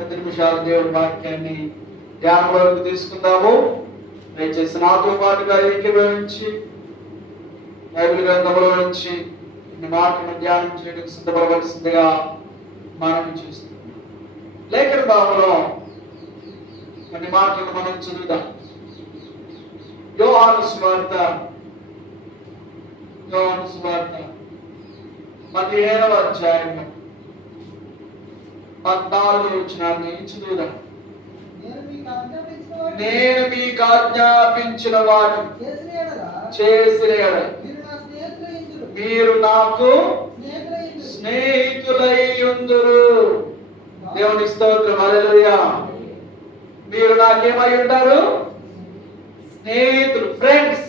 10 నిమిషాలు దేవుడి వాక్యాన్ని ధ్యానంలోకి తీసుకుందాము. దయచేసి నాతో పాటుగా ఏకీభవించి బైబిల్ గ్రంథంలో నుంచి కొన్ని మాటలను ధ్యానం చేయడానికి సిద్ధపడవలసిందిగా మనం చేస్తున్నాం. లేఖన భాగంలో కొన్ని మాటలను మనం చదువుదాం. యోహాను సువార్త 17వ అధ్యాయం 14వ వచనాన్ని చదువుదాం. నేను మీకు ఆజ్ఞాపించిన వాటి చేసిన యెడల మీరు నాకు స్నేహితులై ఉందురు. దేవుని స్తోత్రం. హల్లెలూయా. మీరు నాకేమై ఉంటారు? స్నేహితులు, ఫ్రెండ్స్.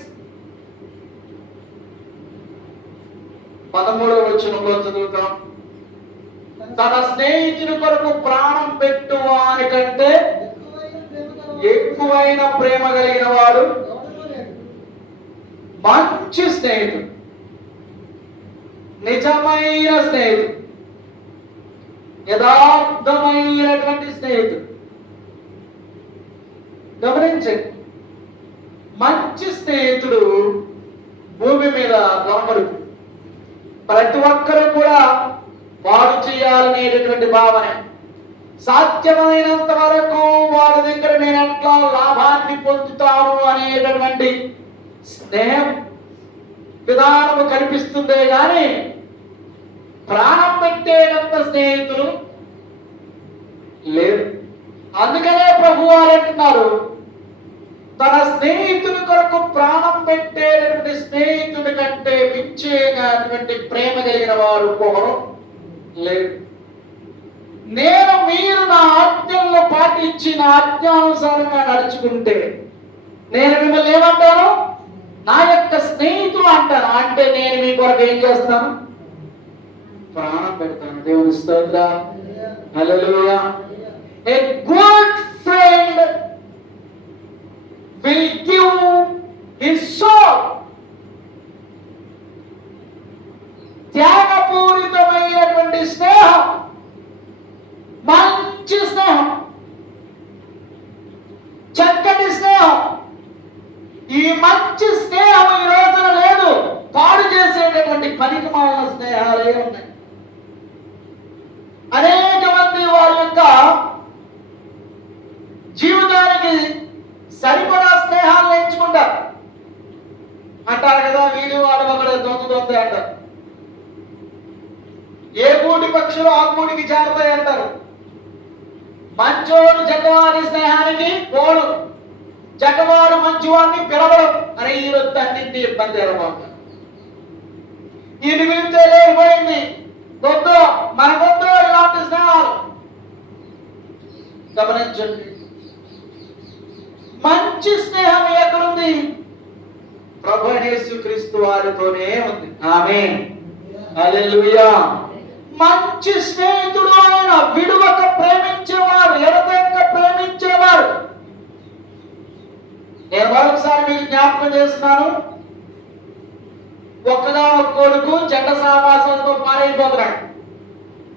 13వ వచనంలో చదువుతాం. తన స్నేహితుని కొరకు ప్రాణం పెట్టు వాని కంటే ఎక్కువైన ప్రేమ కలిగిన వాడు మంచి స్నేహితుడు, నిజమైన స్నేహితుడు, యథార్థమైనటువంటి స్నేహితుడు. గమనించండి, మంచి స్నేహితుడు భూమి మీద దొరకడు. ప్రతి ఒక్కరూ కూడా వాడు చేయాలనేటటువంటి భావన, సాధ్యమైనంత వరకు వాడి దగ్గర నేను ఎట్లా లాభాన్ని పొందుతాను అనేటటువంటి స్నేహం విధానము కనిపిస్తుందే గాని ప్రాణం పెట్టేటంత స్నేహితులు లేరు. అందుకనే ప్రభువు అంటున్నారు, తన స్నేహితుని కొరకు ప్రాణం పెట్టేటటువంటి స్నేహితుడి కంటే మించేటువంటి ప్రేమ కలిగిన వారు ఒకరు లేరు. మీరు నా ఆజ్ఞలను పాటించి నా ఆజ్ఞానుసారంగా నడుచుకుంటే నేను మిమ్మల్ని ఏమంటాను? నా యొక్క స్నేహితులు అంటాను. అంటే నేను మీ కొరకు ఏం చేస్తాను? ప్రాణం పెడతాను. దేవుని స్తోత్రం. హల్లెలూయా. A good friend will give his soul. త్యాగపూరితమైనటువంటి స్నేహం, మంచి స్నేహం, చక్కటి స్నేహం. ఈ మంచి స్నేహం ఈ రోజున లేదు. పాడు చేసేటటువంటి పనికిమాలిన స్నేహాలే ఉన్నాయి. అనేక మంది వారి యొక్క జీవితానికి సరిపడా స్నేహాలను ఎంచుకుంటారు. అంటారు కదా, వీడు వాడు ఒకడు దొంగ అంటారు. ఏ గూటి పక్షులు ఆ గూటికి చేరతాయి అంటారు. మంచోడు చెడ్డవాడి స్నేహానికి పోడు, చెడ్డవాడు మంచివాడిని పిలవడు. అరే ఈ రోజు అన్నింటి ఇబ్బంది అనమాట. ఇది వింటే లేకపోయింది, వద్దు మనకొద్దు ఇలాంటి స్నేహాలు. గమనించండి, మంచి స్నేహం ఎక్కడుంది? ప్రభు యేసుక్రీస్తు వారితోనే ఉంది. ఆమేన్. హల్లెలూయా. మంచి స్నేహితుడు ఆయన, విడువక ప్రేమించేవారు, ఎడతెగక ప్రేమించేవారు. నేను మరొకసారి మీకు జ్ఞాపకం చేస్తున్నాను. ఒక్కగా ఒక కొడుకు చెడ్డ సహవాసంతో పారైపోతున్నాడు.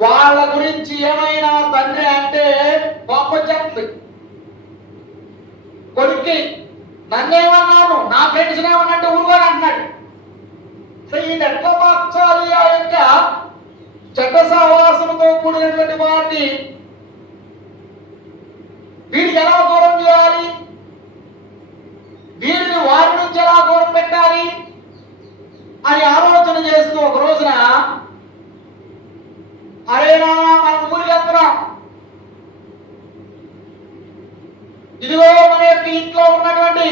వాళ్ళ గురించి ఏమైనా తండ్రి అంటే కోపం చెప్తుంది. కొడుక్కి నన్నేమన్నాను, నా ఫ్రెండ్స్ ఏమన్నట్టు ఊరుగా అంటున్నాడు. ఈయన ఎట్లా మార్చాలి? ఆ యొక్క చెడ్డ సహవాసంతో కూడినటువంటి వారిని వీడికి ఎలా దూరం చేయాలి? వీరిని వారి నుంచి ఎలా దూరం పెట్టాలి అని ఆలోచన చేస్తూ ఒక రోజున, అరేనా మన ఊరికి వెళ్తున్నాం, ఇదిగో మన యొక్క ఇంట్లో ఉన్నటువంటి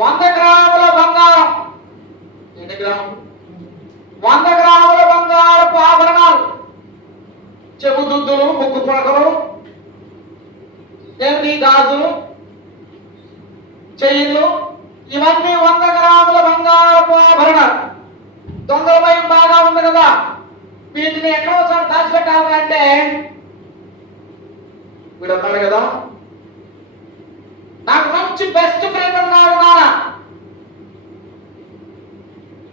100 గ్రాముల బంగారం, 100 గ్రాముల బంగారపు ఆభరణాలు, చెబుదుద్దులు, ముక్కు పుడకలు, ఏంటి గాజులు, చెయ్యిలు, ఇవన్నీ 100 గ్రాముల బంగారపు ఆభరణాలు. దొంగల భయం బాగా ఉంది కదా, వీటిని ఎక్కడో సార్ దాచిపెట్టాలంటే వీడు అన్నాడు కదా, నాకు మంచి బెస్ట్ ఫ్రెండ్ ఉన్నాడు నాన్న,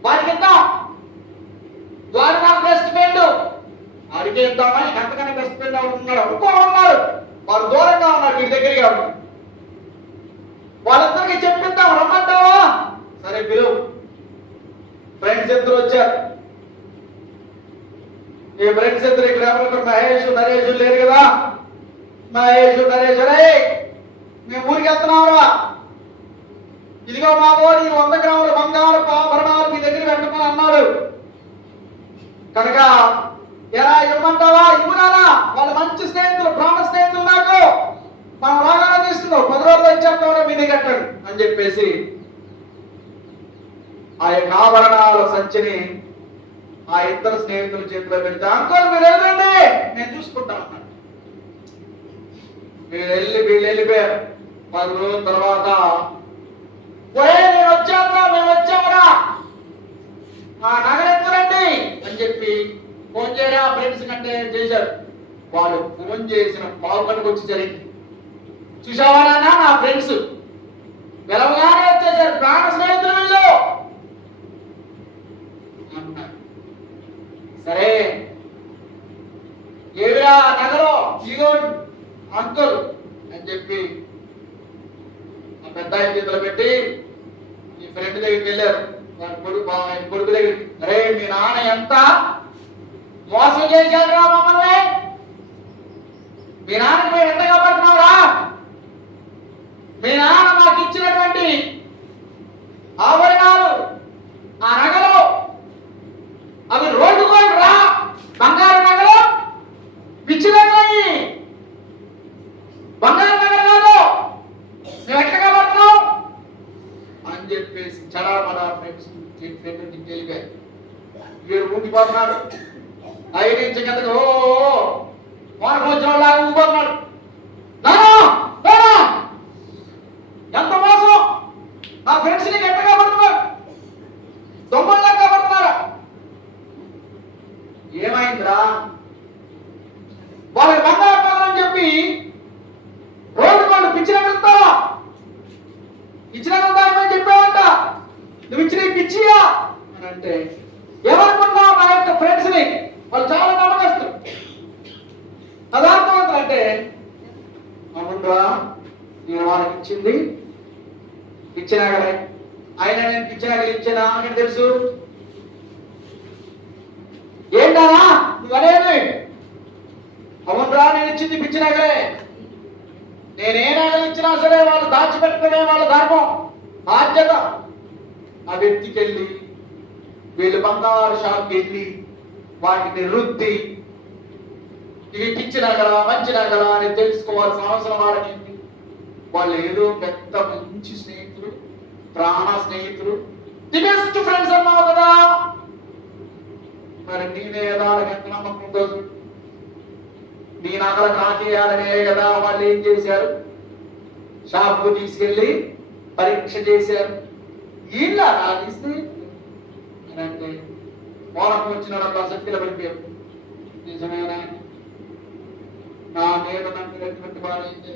వాడికి ఇద్దాం, వాడు నాకు బెస్ట్ ఫ్రెండ్, వాడికి ఇద్దామా, ఎంతగానే బెస్ట్ ఫ్రెండ్ ఎవరు ఉన్నాడు, ఉన్నారు, వారు దూరంగా ఉన్నారు, వీడి దగ్గరికి ఉన్నారు. వాళ్ళందరికీ చెప్పిద్దాం, రమ్మంటావా? సరే పిలువు. ఫ్రెండ్స్ ఇద్దరు వచ్చారు. ఈ ఫ్రెండ్స్ ఇద్దరు ఇక్కడ ఎవరు? మహేష్ నరేష్ లేరు కదా. మహేష్ నరేష్, రే మేము ఊరికి వెళ్తున్నావురా, ఇదిగో బాబో నేను 100 గ్రాముల బంగారు ఆభరణాలు మీ దగ్గర పెట్టుకుని అన్నాడు కనుక ఎలా ఇవ్వమంటావా? ఇవ్వనాలా? వాళ్ళు మంచి స్నేహితులు, ప్రాణ స్నేహితులు, నాకు మనం రాగానే తీసుకుందాం, 10 రోజులు ఇచ్చేస్తాం మీ దగ్గర కట్టాడు అని చెప్పేసి ఆ యొక్క ఆభరణాల సంచిని ఆ ఇద్దరు స్నేహితుల చేతిలో పెడితే, అంకుల్ మీరు వెళ్ళండి నేను చూసుకుంటా అన్నాడు. వీళ్ళు వెళ్ళిపోయారు. 10 రోజుల తర్వాత నేను వచ్చాను, మేము వచ్చామరా, ఆ నగరెత్తురండి అని చెప్పి ఫోన్ చేయరా ఫ్రెండ్స్ కంటే చేశారు. వాళ్ళు ఫోన్ చేసిన పావుగంటకు వచ్చి జరిగింది. చూసావా నాన్న, నా ఫ్రెండ్స్ వెలవగానే వచ్చేసారు, ప్రాణ స్నేహితులు వీళ్ళు అన్నారు. సరే ఏవిరా నగరం, ఇగో అంకుల్ అని చెప్పి ఆ పెద్ద ఆయన చేతులు పెట్టి ఈ ఫ్రెండ్ దగ్గరికి వెళ్ళారు. కొడుకు దగ్గరికి, అరే మీ నాన్న ఎంత మోసం చేశాడు రా మమ్మల్ని, మీ నాన్న మేము ఎంత కాపాడుతున్నావురా, మీ నాన్న మాకు ఇచ్చినటువంటి ఆభరణాలు, ఆ నగలు అవి రోడ్డు కూడా రా, బంగారు నగలు పిచ్చి నగలు, బంగారు నగలు కాదు, మేము ఎట్లా కాపాడుతున్నావు అని చెప్పేసి చడామడా ఫ్రెండ్స్ వెళ్ళిపోయారు. వీడు ఊగిపోతున్నాడు, 5 ఇంచు కిందకు వచ్చినలాగా ఊగిపోతున్నాడు. ఎంత మోసం, నా ఫ్రెండ్స్ నీకు ఎంత కాపాడుతున్నారు, దొంగల్లా కాపాడుతున్నారా? ఏమైందిరా? వాళ్ళకి బంగారు నగలని చెప్పి రోడ్డు వాళ్ళు పిచ్చినగలుగుతావా, ఇచ్చినగలుగుతామని చెప్పావంట, నువ్వు ఇచ్చిన పిచ్చియా అని అంటే ఏమనుకున్నావు? నా యొక్క ఫ్రెండ్స్ ని వాళ్ళు చాలా నమ్మకస్తులు, అదార్థవంతులు. అంటే అవునరా, నేను వాళ్ళకి ఇచ్చింది పిచ్చినగలే, ఆయన నేను పిచ్చినగలు ఇచ్చానా అని తెలుసు. ఏంటారా నువ్వనేది? అవునరా, నేను ఇచ్చింది పిచ్చినగలే, నేనే నగలు ఇచ్చినా సరే వాళ్ళు దాచిపెట్టుకునే వాళ్ళ ధర్మం, బాధ్యత. ఆ వ్యక్తికి వెళ్ళి వీళ్ళు బంగారు షాప్కి వెళ్ళి వాటిని రుద్ది ఇవి పిచ్చి నగలా మంచి నగలా అని తెలుసుకోవాల్సిన అవసరం వాళ్ళకి. వాళ్ళు ఏదో పెద్ద మంచి స్నేహితులు, ప్రాణ స్నేహితులు, ది బెస్ట్ ఫ్రెండ్స్ అన్నావు కదా, మరి నేనే దానికి ఎంత నమ్మకం రోజు నీ నగల కాకేయాలనే కదా వాళ్ళు ఏం చేశారు, షాప్కు తీసుకెళ్ళి పరీక్ష చేశారు. వీళ్ళ రాగిస్తే అంటే పోలకు వచ్చిన శక్తిలో పడిపోయారు. నిజమేనా? నా నేను నమ్మినటువంటి వాళ్ళైతే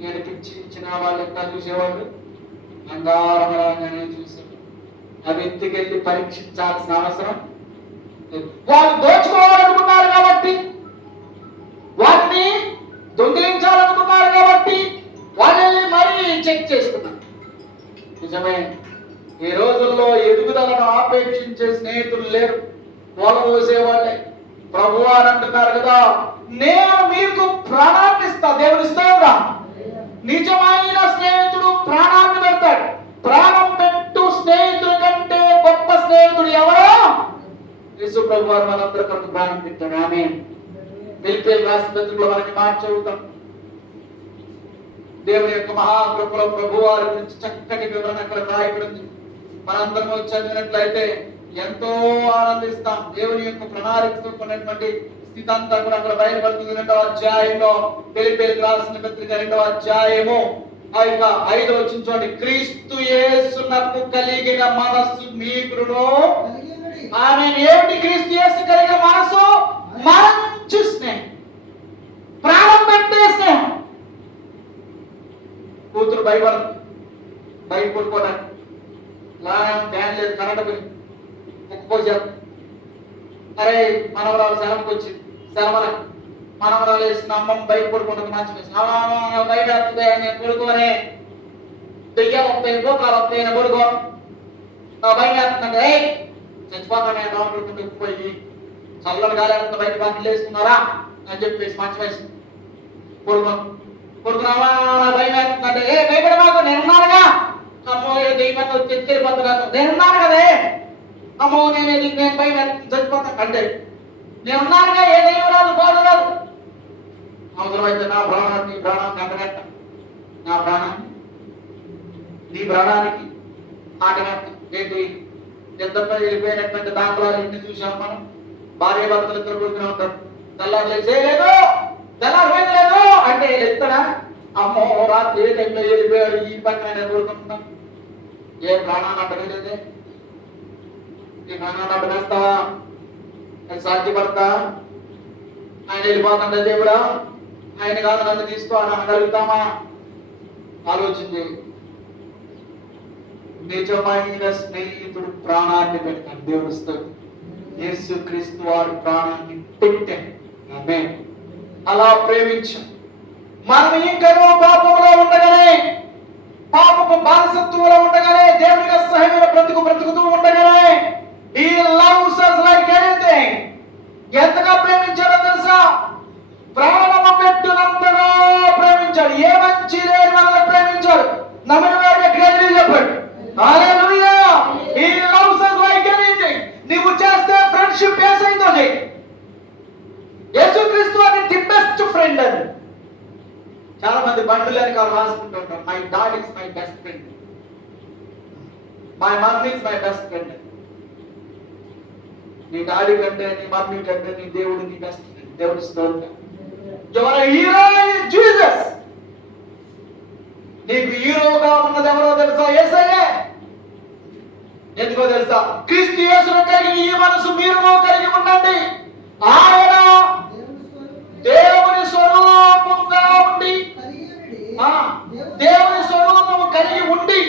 నేను పిచ్చి ఇచ్చిన వాళ్ళు ఎట్లా చూసేవాళ్ళు, అంగారమరాగానే చూశారు. ఆ వ్యక్తికి వెళ్ళి పరీక్షించాల్సిన అవసరం వాళ్ళు దోచుకోవాలనుకున్నారు కాబట్టి, వాటిని దొంగిలించాలనుకున్నారు కాబట్టి వాళ్ళని మరీ చెక్ చేసుకున్నారు. నిజమే, ఈ రోజుల్లో ఎదుగుదలను ఆపేక్షించే స్నేహితులు లేరు, పోలబోసేవాళ్ళే. ప్రభు అని అంటున్నారు కదా, నేను మీకు ప్రాణాన్ని ఇస్తా. దేవుడు ఇస్తాడా? నిజమైన స్నేహితుడు ప్రాణాన్ని పెడతాడు. ప్రాణం పెట్టు స్నేహితుడి కంటే గొప్ప స్నేహితుడు ఎవరో? యేసు ప్రభు వారు మనందరి కొరకు ప్రాణం పెట్టాడు. ఆమేన్. ఫిలిప్పీయులకు రాసిన పత్రికలో మనకి మాట చదువుతాం. దేవుని యొక్క మహాకృపలో ప్రభు వారి గురించి చక్కటి వివరణ అక్కడ రాయబడింది. మనందరము చదివినట్లయితే ఎంతో ఆనందిస్తాం. దేవుని యొక్క ప్రణాళికతో కొన్నటువంటి స్థితి అంతా కూడా అక్కడ బయలుపడుతుంది. 2వ అధ్యాయంలో ఫిలిప్పీయులకు రాసిన పత్రిక 2వ అధ్యాయము 5వ వచనం చూడండి. క్రీస్తు యేసునకు కలిగిన మనస్సు మీకును. ఆమేన్. ఏమిటి క్రీస్తు యేసు కలిగిన మనస్సు? మంచి స్నేహం, ప్రాణం పెట్టే స్నేహం. కూతురు బయట పడుకోవడానికి ఫ్యాన్ లేదు, కరెంట్ పోయి ఒక్కపోసారు. అరే మనవరాలు సెలవుకి వచ్చింది, సెలవులకు మనవరాలు వేసిన అమ్మమ్మ బయట పడుకుంటుంది, మంచి వేసిన బయట వస్తుంది నేను కొడుకోనే దెయ్యాలు వస్తాయి, భూతాలు వస్తాయి నేను కొడుకో భయం వేస్తుందంటే చచ్చిపోతాను నేను డాక్టర్ పోయి చల్లని గాలి బయట బాటిల్ వేసుకున్నారా అని చెప్పేసి మంచి వేసి కొడుకున్నావా భయం వేస్తుందంటే భయపడ మాకు నేనున్నానుగా, అమ్మో దెయ్యం తెచ్చిపోతున్నాను నేనున్నాను కదే, అమ్మో నేను భయం వేస్తుంది చచ్చిపోతాను అంటే నేనున్నానుగా, ఏ దెయ్యం రాదు బాధ రాదు. అవసరమైతే నా ప్రాణాన్ని నీ ప్రాణాన్ని అంటగట్ట, నా ప్రాణాన్ని నీ ప్రాణానికి ఆటగట్ట. ఏంటి ఎంతపై వెళ్ళిపోయినటువంటి దాఖలాలు ఎన్ని చూసాం మనం. భార్య భర్తలు ఇద్దరు కూర్చుని ఉంటారు, తెల్లారు లేచేయలేదు తెల్లారిపోయింది లేదు అంటే ఎత్తడా, అమ్మో రాత్రి ఏ టైంలో వెళ్ళిపోయాడు ఈ పక్కన నేను కోరుకుంటున్నాను. ఏ ప్రాణాన్ని అడ్డగలేదే, ఈ ప్రాణాన్ని అడ్డగేస్తావా, అది సాధ్యపడతా? ఆయన వెళ్ళిపోతుండే దేవుడా, ఆయన కాదు నన్ను తీసుకో అని అనగలుగుతామా? ఆలోచించి నిజమైన స్నేహితుడు ప్రాణాన్ని పెడతాడు. దేవుడితో యేసుక్రీస్తు వారు ప్రాణాన్ని పెట్టాడు. ఆమేన్. అలా ప్రేమించాం. మనం ఇంకనూ పాపంలో ఉండగానే, పాపపు బానిసత్వంలో ఉండగానే, దేవునికి అసహ్యమైన బ్రతుకుతూ ఉండగానే, ఈ లవ్స్ us like anything. ఎంతగా ప్రేమించాడో తెలుసా? ప్రాణము పెట్టినంతగా ప్రేమించాడు. ఏ మంచి లేని వాళ్ళని ప్రేమించాడు. నమ్మిన వారికి గ్రేట్ చెప్పాడు. హల్లెలూయా. He loves us like anything. నీవు చేస్తే ఫ్రెండ్షిప్ ఏసైందో చేయి. యేసుక్రీస్తు అని ది బెస్ట్ ఫ్రెండ్ అని. చాలా మంది బండ్లని కాదు రాసుకుంటుంటారు, my dad is my best friend, my mom is my best friend. నీ డాడీ కంటే, నీ మమ్మీ కంటే నీ దేవుడు నీ బెస్ట్ ఫ్రెండ్. దేవుడు స్తోత్రం. ఎవరు హీరో? జీసస్. నీకు హీరోగా ఉన్నది ఎవరో తెలుసా? యేసయ్యే. ఎందుకో తెలుసా? క్రీస్తు యేసును కలిగిన ఈ మనసు మీరును కలిగి ఉండండి. ఆయన దేవుని స్వరూపంగా ఉండి, దేవుని స్వరూపము కలిగి ఉండి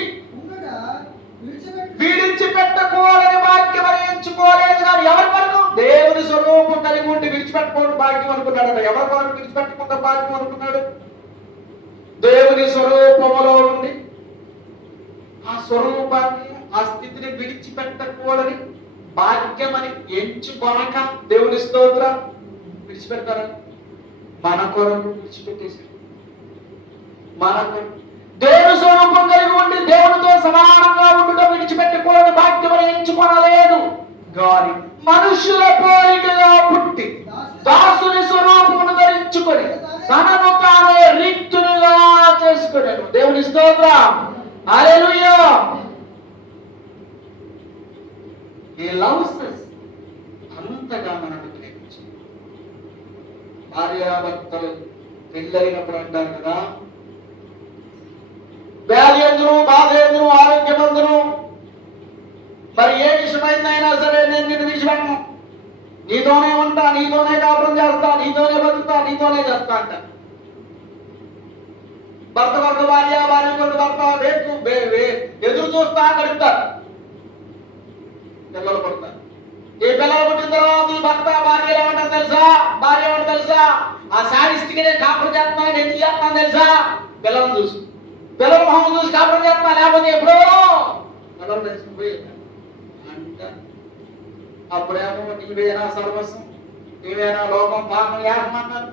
విడిచిపెట్టకూడని వాక్యం ఎంచుకోలేదు. కానీ ఎవరి వరకు? దేవుని స్వరూపం కలిగి ఉండి విడిచిపెట్టుకోవడం భాగ్యం అనుకున్నాడు. ఎవరి వరకు విడిచిపెట్టకుండా భాగ్యం అనుకున్నాడు? దేవుని స్వరూపములో ఉండి ఆ స్వరూపాన్ని, ఆ స్థితిని విడిచిపెట్టకూడని భాగ్యమని ఎంచుకొనక దేవుని స్తోత్రం విడిచిపెడతారా? మన కొరకు విడిచిపెట్టేసి, మన కొరకు దేవుని స్వరూపం కలిగి ఉండి దేవునితో సమానంగా ఉండడం విడిచిపెట్టకూడని భాగ్యమని ఎంచుకొనలేదు. గాని మనుషుల పోలికగా పుట్టి దాసుని స్వరూపమును ధరించుకొని తనను తానే రిక్తునిగా చేసుకున్నాడు. దేవుని స్తోత్రం. హల్లెలూయా. He loves us. అంతగా మనల్ని ప్రేమించాడు. భార్యాభర్తలు పెళ్ళైనప్పుడు అంటారు కదా, వ్యాధేంద్రు బాధేంద్రు ఆరోగ్యమందును మరి ఏ విషయమైందైనా సరే నేను నిన్ను విడిచిపెట్టను, నీతోనే ఉంటా, నీతోనే కాపురం చేస్తా, నీతోనే బతుకుతా, నీతోనే చేస్తా అంట. భర్త కొరకు భార్య, భార్య కొరకు భర్త ఎదురు చూస్తా గడుపుతారు. పిల్లలు పుడతారు. ఈ పిల్లలు పుట్టిన తర్వాత ఈ భర్త భార్య ఏమంటారు తెలుసా? భార్య ఏమంటారు తెలుసా? ఆ శారీస్కి నేను కాపురం చేస్తున్నాను, ఎందుకు చేస్తున్నాను తెలుసా? పిల్లలను చూసి, పిల్లల మొహం చూసి కాపురం చేస్తున్నా, లేకపోతే ఎప్పుడో పిల్లలు తెలిసిపోయి అంట. అప్పుడేమో నీవేనా సర్వస్వం, నీవేనా లోకం పాపం ఏమన్నారు.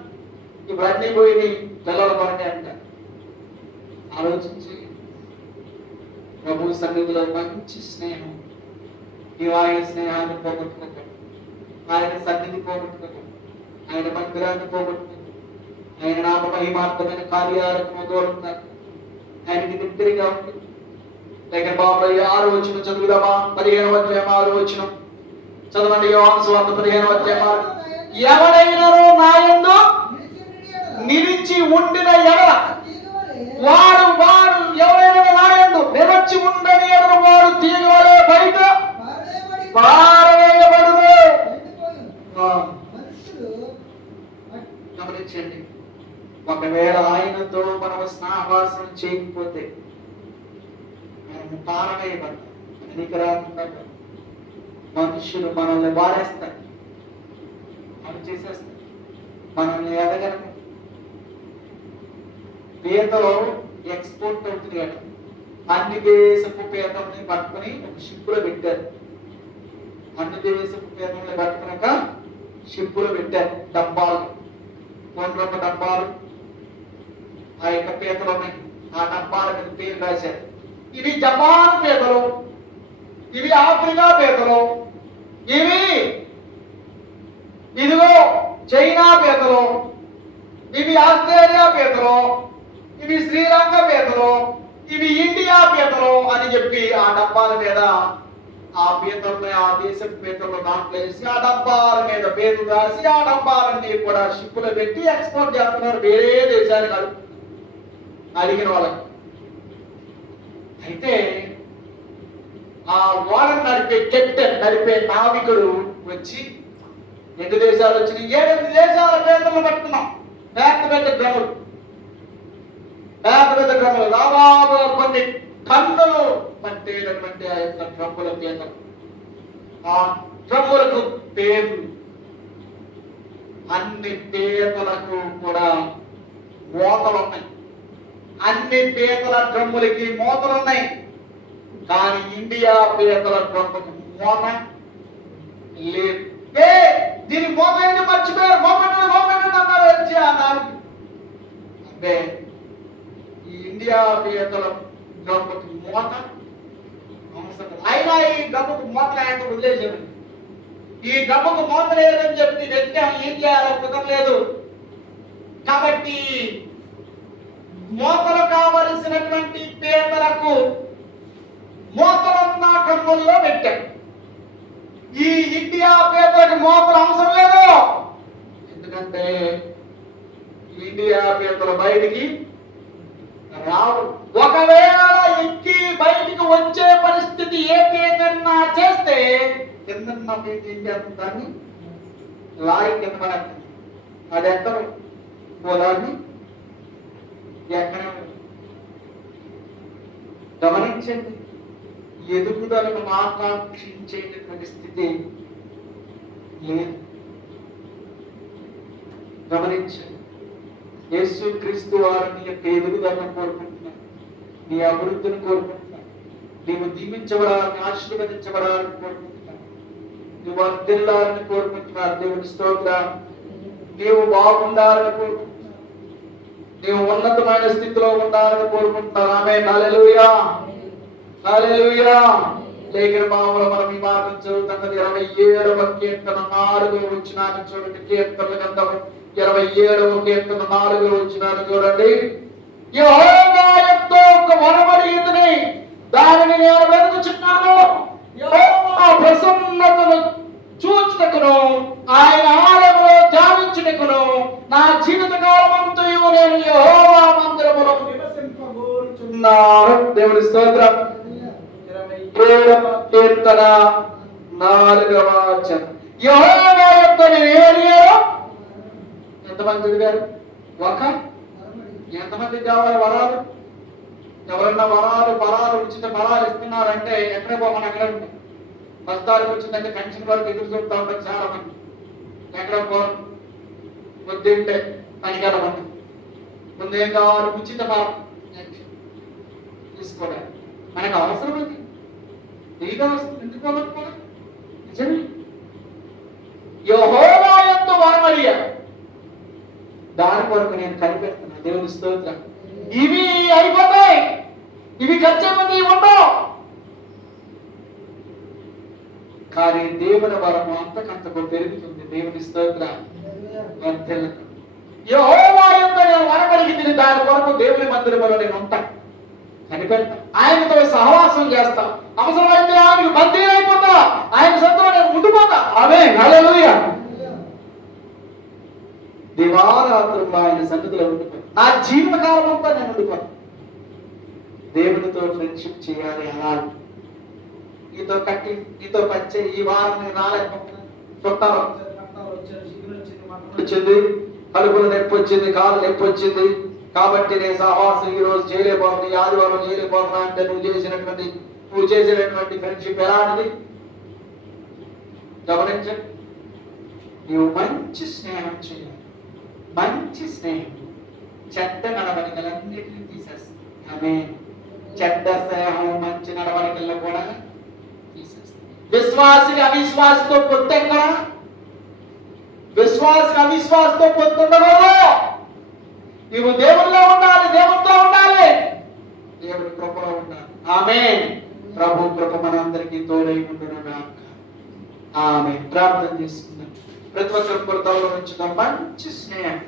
ఇప్పుడు అన్నీ పోయి పిల్లల కొరకే అంట. ఆలోచించి ప్రభు సన్నిధిలో మంచి స్నేహం, నీవు ఆయన స్నేహాన్ని పోగొట్టుకోకు, ఆయన సన్నిధి పోగొట్టుకోకు, ఆయన మందిరాన్ని పోగొట్టుకోకు, ఆయన నామ మహిమార్థమైన కార్యాలకు దూరంగా ఆయనకి దగ్గరగా ఉంది. దగ్గర బాబు 6 వచనం చదువుదామా? 15వ అధ్యాయం 6వ వచనం చదవండి. యోహాను సువార్త 15వ అధ్యాయం. ఎవడైనారో నా యందు నిలిచి ఉండిన ఎడల వాడు ఎవరైనా నా యందు నిలిచి ఉండని ఎడల వాడు తీగవలే బయట పారవేయబడును. గమనించండి, ఒకవేళ ఆయనతో మనం స్నావాసం చేయకపోతే మనం పారవేయబడతాం. మనుషులు మనల్ని వారేస్తారు, మనం చేసేస్తారు. మనం ఎదగలం. పీతలో ఎక్స్పోర్ట్ అవుతుంది కదా, అన్ని దేశపు పీతల్ని పట్టుకుని ఒక షిప్పులో పెట్టారు. అన్ని దేశపు పీతల్ని పట్టుకున్నాక షిప్పులో పెట్టారు, డబ్బాలు, 2 డబ్బాలు. ఆ యొక్క పీతలు ఉన్నాయి, ఆ డబ్బాల మీద పేరు రాశారు. ఇవి జపాన్ పీతలు, ఇవి ఆఫ్రికా పీతలు, ఇవి ఇదిగో చైనా పీతలు, ఇవి ఆస్ట్రేలియా పీతలు, ఇవి శ్రీలంక పీతలు, ఇవి ఇండియా పీతలు అని చెప్పి ఆ డబ్బాల మీద ఆ పీతల్ని, ఆ దేశపు పీతలు దాంట్లో వేసి ఆ డబ్బాల మీద పేరు రాసి ఆ డబ్బాలన్నీ కూడా షిప్పులో పెట్టి ఎక్స్పోర్ట్ చేస్తున్నారు వేరే దేశానికి అడిగిన వాళ్ళకి. అయితే ఆ ఓడను నడిపే కెప్టెన్, నడిపే నావికుడు వచ్చి 2 దేశాలు వచ్చినాయి, 7 దేశాల పీతలను పట్టుకున్నాం. పెద్ద పెద్ద డ్రమ్ములు, దాదాపు కొన్ని టన్నులు పట్టేటటువంటి ఆ యొక్క డ్రమ్ముల పీతలు. ఆ డ్రమ్ములకు పేర్లు, అన్ని పీతలకు కూడా మూతలు ఉన్నాయి. అన్ని పీతల డ్రమ్ములకి మూతలు ఉన్నాయి, కానీ ఇండియా పీతల డ్రమ్ముకు మూత లేదు. దీని మూత ఏంటి మర్చిపోయారు, మోమెంట్ అన్నారు వచ్చి అన్నారు. అంటే ఈ ఇండియా పీతల గమ్ముకు మూత అవసరం. అయినా ఈ గమ్ముకు మూత లేక వదిలేసాడు. ఈ గమ్ముకు మూత లేదని చెప్పి వెతికాం, ఏం చేయాలో కుదరలేదు. కాబట్టి మూతలు కావలసినటువంటి పీతలకు మూతలున్న గమ్ముల్లో పెట్టాం. ఈ ఇండియా పీతలకు మూతలు అవసరం లేదు, ఎందుకంటే ఇండియా పీతలు బయటికి రావు. ఒకవేళ ఎక్కి బయటికి వచ్చే పరిస్థితి ఏ పీతన్నా చేస్తే కిందన్న పీత ఏం చేస్తుంది, దాన్ని లాగి కింద పడేస్తుంది. అది ఎక్కడ పోదాన్ని ఎక్కడ గమనించండి. ఎదుగుదలను ఆకాంక్షించేటటువంటి స్థితి లేదు. గమనించండి, యేసు క్రీస్తు వారు నీ యొక్క ఎదుగుదలను కోరుకుంటున్నారు, నీ అభివృద్ధిని కోరుకుంటున్నారు, నీవు దీవించబడాలని, ఆశీర్వదించబడాలని కోరుకుంటున్నారు, నువ్వు వర్ధిల్లాలని కోరుకుంటున్నారు. దేవుని స్తోత్రం. నీవు బాగుండాలని కోరుకుంటున్నారు, నీవు ఉన్నతమైన స్థితిలో ఉండాలని కోరుకుంటున్నారు. ఆమేన్. హల్లెలూయా, హల్లెలూయా. లేఖన భావంలో మనం ఈ మాట చదువుతున్నది 27వ కీర్తన 4వ వచనాన్ని చూడండి. కీర్తనల గ్రంథం 27వ కీర్తన 4వ వచనాన్ని చూడండి. యెహోవా యొక్క ఒక వరమడిగితిని, దానిని నేను వెతుకుచున్నాను. యెహోవా ప్రసన్నతను చూచుటకును, ఆయన ఆలయములో ధ్యానించుటకును నా జీవిత కాలమంతయు నేను యెహోవా మందిరములో నివసింపగోరుచున్నాను. దేవుని స్తోత్రం. 27వ కీర్తన 4వ వచనం. యెహోవా యొక్క ఎంతమంది చదివారు? ఎంతమందికి కావాలి వరాలు? ఎవరన్నా వరాలు ఉచిత వరాలు ఇస్తున్నారంటే ఎక్కడ పోమని అక్కడ ఉంటాం. బస్తాలకు వచ్చిందంటే పెన్షన్ వరకు ఎదురు చూస్తూ ఉంటాం చాలా మంది. ఎక్కడ పోరు, వద్దంటే పనికెళ్ళ మంది. ముందు ఏం కావాలి? ఉచిత వరం తీసుకోవడానికి. మనకు అవసరం అది, నీకు అవసరం, ఎందుకు పోగొట్టుకోవాలి? నిజమే. యెహోవా యొక్క వరం అడిగారు, దాని కొరకు నేను కనిపెడుతున్నా. దేవుని స్తోత్రం. ఇవి అయిపోతాయి, ఇవి ఖర్చు ఉండవు, కానీ దేవుని వరం అంతకంతకు పెరుగుతుంది. దేవుని స్తోత్రం. యెహోవా యొక్క నేను వరం అడిగింది, దాని కొరకు దేవుని మందిరంలో నేను ఉంటాను, కనిపెడతా, ఆయనతో సహవాసం చేస్తా, అవసరమైతే ఆయనకు బందీ అయిపోతా, ఆయన సొంతంలో నేను ఉండిపోతా. ఆమేన్. హల్లెలూయా. దివారాత్రులు ఆయన సన్నిధిలో ఉండిపోతా, నా జీవిత కాలం అంతా నేను ఉండిపోతా. దేవునితో ఫ్రెండ్షిప్ చేయాలి. అలా నీతో పచ్చే ఈ వారం నేను రాలేకపోతున్నా, చుట్టాలు వచ్చింది, కలుపుల నొప్పి వచ్చింది, కాలు నొప్పి వచ్చింది, కాబట్టి నేను సహవాసం ఈ రోజు చేయలేకపోతున్నా, ఈ ఆదివారం చేయలేకపోతున్నా అంటే నువ్వు చేసినటువంటి ఫ్రెండ్షిప్ ఎలాంటిది? గమనించండి. నువ్వు మంచి స్నేహం చేయాలి, మంచి స్నేహం చెడ్డ నడవడికలన్నిటిని తీసేస్తుంది. ఆమె చెడ్డ స్నేహం మంచి నడవడికల్లో కూడా తీసేస్తుంది. విశ్వాసికి అవిశ్వాసతో పొత్తు ఎక్కడ? విశ్వాసికి అవిశ్వాసతో పొత్తు ఉండకూడదు. నీవు దేవుల్లో ఉండాలి, దేవుడితో ఉండాలి, దేవుడి కృపలో ఉండాలి. ఆమేన్. ప్రభు కృప మనందరికీ తోడై ఉండును. ఆమె ప్రార్థన చేసుకుందాం. ప్రతి ఒక్కరి కృపలో ఉంచుదాం మంచి స్నేహం.